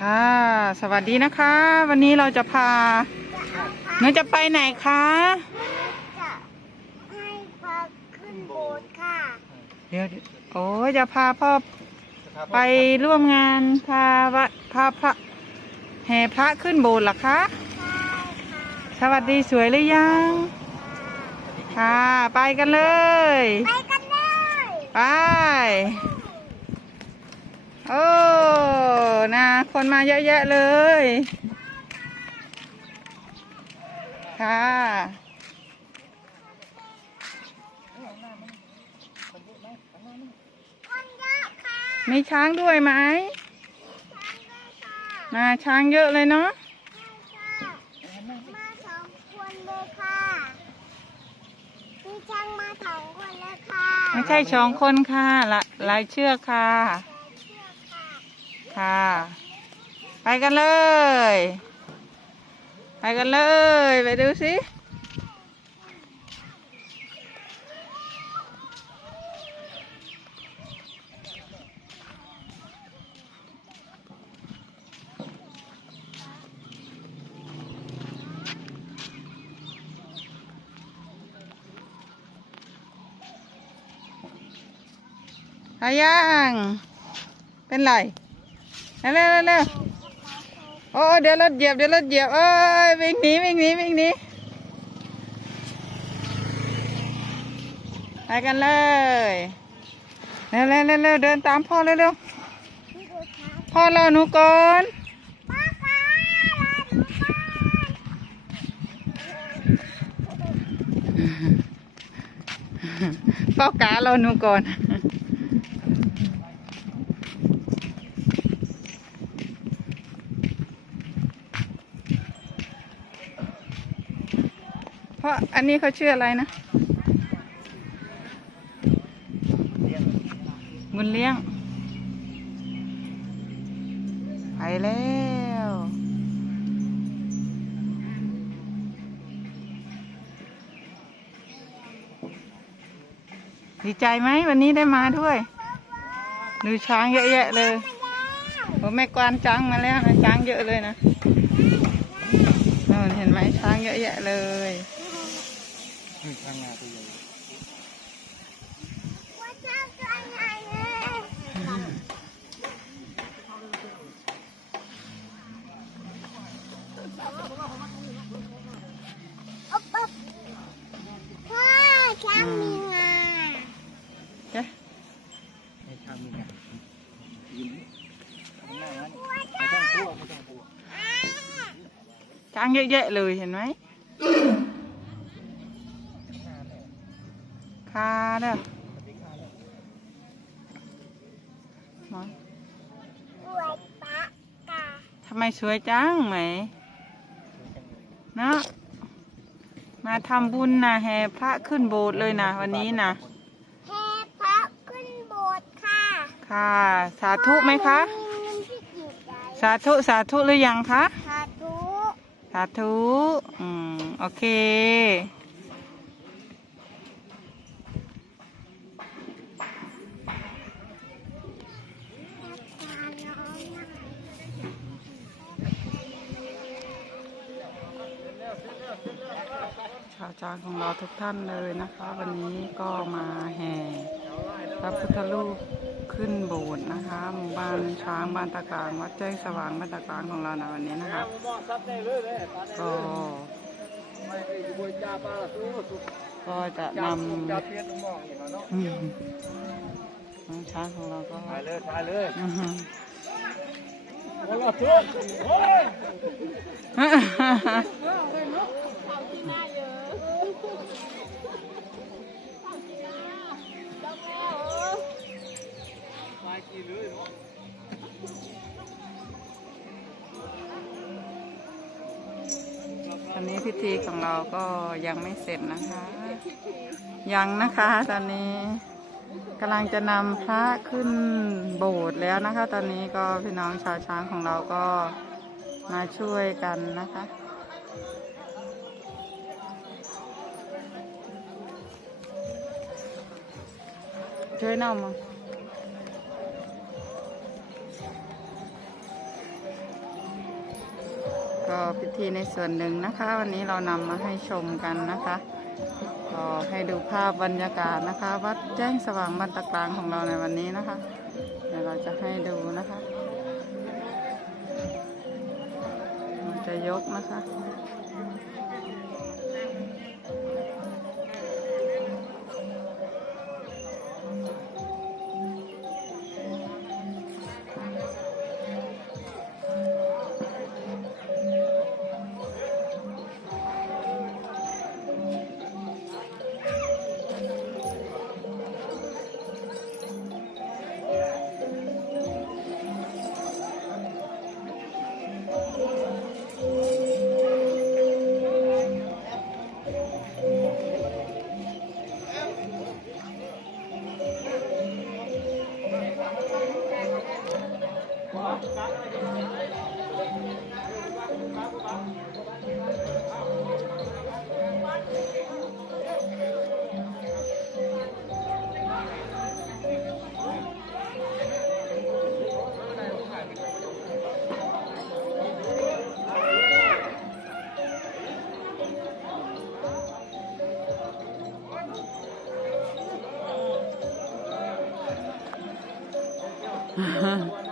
ค่ะ สวัสดีนะคะ วันนี้เราจะพาหนูจะไปไหนคะจะให้พักขึ้นโบสถ์ค่ะเดี๋ยวโอ้ยจะพาพ่อไปร่วมงานพาวัดพาพระแห่พระขึ้นโบสถ์เหรอคะ ใช่ค่ะสวัสดีสวยหรือยัง ค่ะ ไปกันเลย ไปกันเลย ไป โอ้นะคนมาเยอะแยะเลย ค่ะคนเยอะค่ะมีช้างด้วยไหมช้างด้วยค่ะมาช้างเยอะเลยเนาะใช่ค่ะมาสองคนเลยค่ะมีช้างมาสองคนเลยค่ะ ไม่ใช่สองคนค่ะละหลายเชือกค่ะเชือกค่ะ ค่ะ ไปกันเลย ไปกันเลย ไปดูสิอายัง เป็นไร เร็วเร็วเร็วโอ้เดี๋ยวรถเหยียบเดี๋ยวรถเหยียบเอ้ยวิ่งหนีวิ่งหนีวิ่งหนีไปกันเลยเร็วเร็วเร็วเดินตามพ่อเร็วเร็วพ่อรอหนูก่อนป้าค่ะรอหนูก่อนพ่อการอหนูก่อน ราะอันนี้เขาชื่ออะไรนะบุญเลี้ยง ไปแล้วดีใจไหมวันนี้ได้มาด้วยดูช้างเยอะแยะเลยโอ้แม่กวานช้างมาแล้วนะช้างเยอะเลยนะเห็นไหมช้างเยอะแยะเลย ข้างหน้าตัวให วยปะกาทำไมสวยจังไหมเนาะมาทำบุญนะแห่พระขึ้นโบสถ์เลยนะวันนี้นะแห่พระขึ้นโบสถ์ค่ะ ค่ะ สาธุไหมคะมีเงินที่กี่ใบสาธุสาธุหรือยังคะ สาธุ สาธุ อืม โอเค ชาจางของเราทุกท่านเลยนะคะ วันนี้ก็มาแห่พระพุทธรูปขึ้นโบสถ์นะคะหมู่บ้านช้างบ้านตะกลางวัดแจ้งสว่างบ้านตะกลางของเราในวันนี้นะคะก็ก็จะนำน้องช้างของเราก็ถ่ายเลยถ่าเลยอือฮึวันละตัวโอ้ยถ่ากี่เลยเนาะตอนนี้พิธีของเราก็ยังไม่เสร็จนะคะ ยังนะคะตอนนี้กำลังจะนำพระขึ้นโบสถ์แล้วนะคะ ตอนนี้ก็พี่น้องชาวช้างของเราก็มาช่วยกันนะคะ ช่วยนำมาก็พิธีในส่วนหนึ่งนะคะ วันนี้เรานำมาให้ชมกันนะคะก็ให้ดูภาพบรรยากาศนะคะ วัดแจ้งสว่างบันตะกลางของเราในวันนี้นะคะ เดี๋ยวเราจะให้ดูนะคะเราจะยกนะคะ เ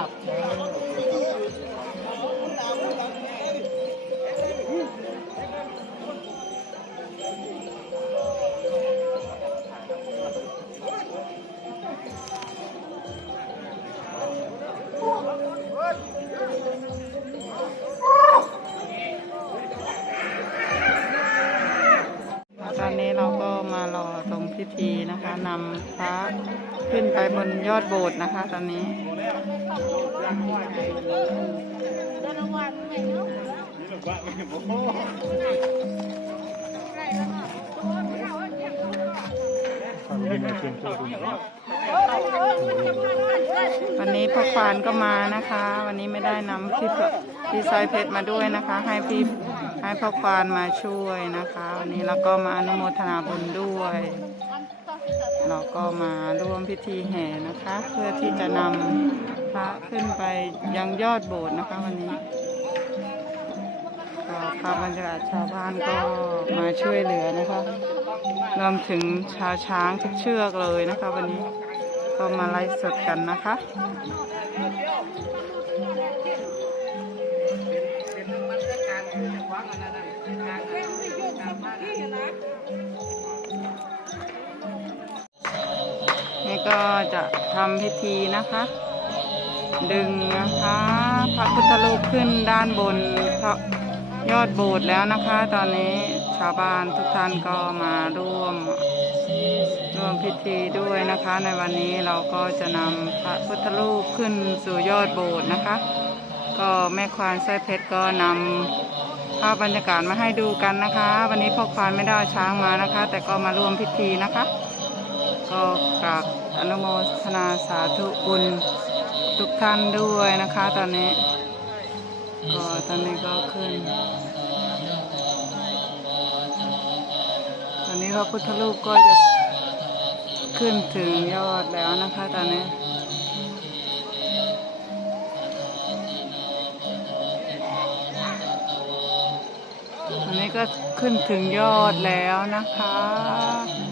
คิด ตรงพิธีนะคะนำพระขึ้นไปบนยอดโบสถ์นะคะ ตอนนี้วันนี้พ่อควานก็มานะคะ วันนี้ไม่ได้นำพี่พี่สายเพชรมาด้วยนะคะ ให้พี่ ให้พ่อควานมาช่วยนะคะ วันนี้เราก็มาอนุโมทนาบุญด้วย เราก็มาร่วมพิธีแห่นะคะ เพื่อที่จะนำพระขึ้นไปยังยอดโบสถ์นะคะวันนี้ก็ภาพบรรยากาศชาวบ้านก็มาช่วยเหลือนะคะรวมถึงชาวช้างทุกเชือกเลยนะคะ วันนี้ก็มาไลฟ์สดกันนะคะ นี่ก็จะทำพิธีนะคะ ดึงนะคะพระพุทธรูปขึ้นด้านบนพระยอดโบสถ์แล้วนะคะ ตอนนี้ชาวบ้านทุกท่านก็มาร่วมร่วมพิธีด้วยนะคะ ในวันนี้เราก็จะนำพระพุทธรูปขึ้นสู่ยอดโบสถ์นะคะ ก็แม่ควานสร้อยเพชรก็นำ ภาพบรรยากาศมาให้ดูกันนะคะ วันนี้พ่อควานไม่ได้ช้างมานะคะ แต่ก็มาร่วมพิธีนะคะ ก็กราบอนุโมทนาสาธุบุญทุกท่านด้วยนะคะ ตอนนี้ ก็ตอนนี้ก็ขึ้น ตอนนี้พระพุทธรูปก็จะขึ้นถึงยอดแล้วนะคะ ตอนนี้ ก็ขึ้นถึงยอดแล้วนะคะ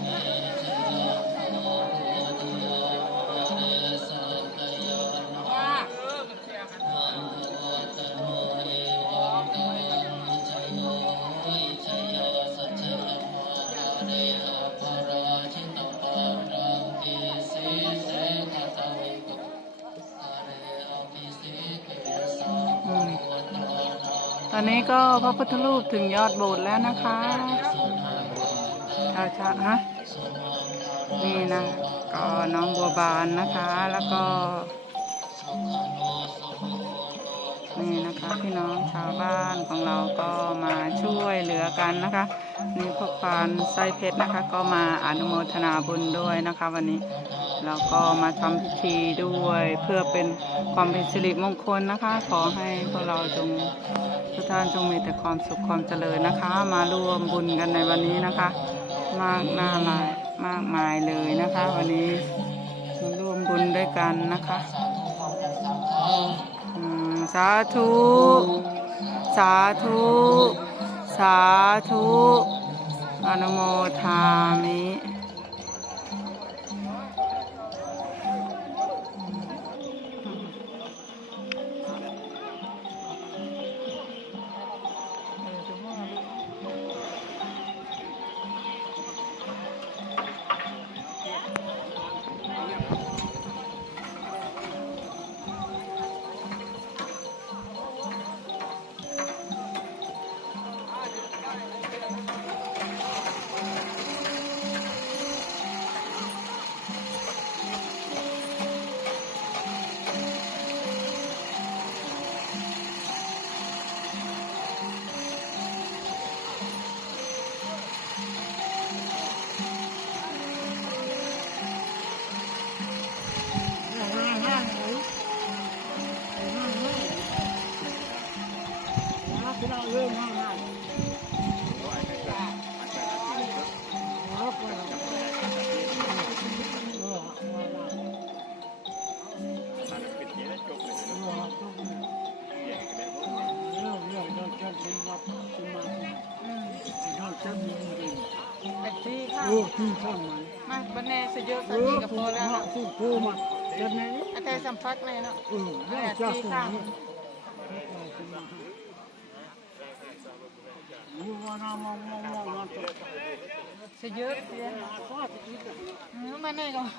นี้ก็พระพุทธรูปถึงยอดโบสถ์แล้วนะคะชาชาฮะนี่นะ ก็น้องบัวบานนะคะ แล้วก็ นี่นะคะพี่น้องชาวบ้านของเราก็มาช่วยเหลือกันนะคะ นี่พวกควานไส้เพชรนะคะ ก็มาอนุโมทนาบุญด้วยนะคะ วันนี้ เราก็มาทำพิธีด้วย เพื่อเป็นความเป็นสิริมงคลนะคะ ขอให้พวกเราจงทุกท่านจงมีแต่ความสุขความเจริญนะคะ มาร่วมบุญกันในวันนี้นะคะ มากหน้าหลายมากมายเลยนะคะ วันนี้มาร่วมบุญด้วยกันนะคะสาธุสาธุสาธุอนุโมทามิ โอ้ที่ช่างมันมาบันเนสเยอะเอสักอทีกับพอแล้วเนาะที่โทรมาจะไหนอาแต่สัมผัสเลยเนาะเออได้จ้าส่งนี่อยู่ว่านามองมองมองมาตัวสเยอะเพียนก็จะอีกอืมมาไหนก่อน